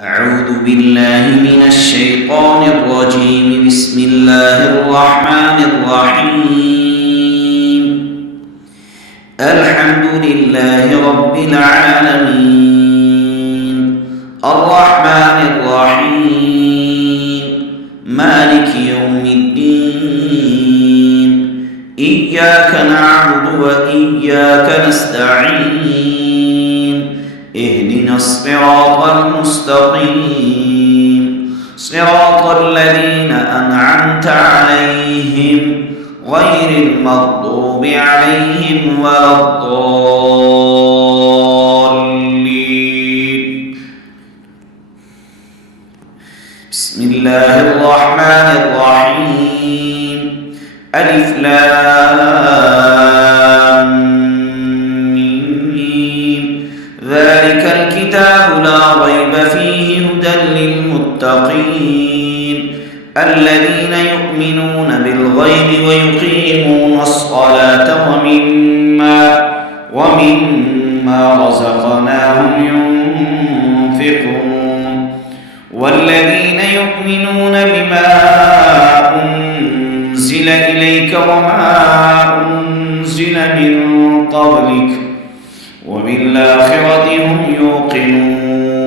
أعوذ بالله من الشيطان الرجيم. بسم الله الرحمن الرحيم. الحمد لله رب العالمين، الرحمن الرحيم، مالك يوم الدين. إياك نعبد وإياك نستعين. اهدنا الصراط المستقيم، صراط الذين أنعمت عليهم غير المغضوب عليهم ولا الضالين. بسم الله الرحمن الرحيم. ألف لام ميم. ذلك الكتاب لا ريب فيه هدى للمتقين الذين يؤمنون بالغيب ويقيمون الصلاة ومما رزقناهم ينفقون والذين يؤمنون بما أنزل إليك وما أنزل من قبلك وبالآخرة هم يوقنون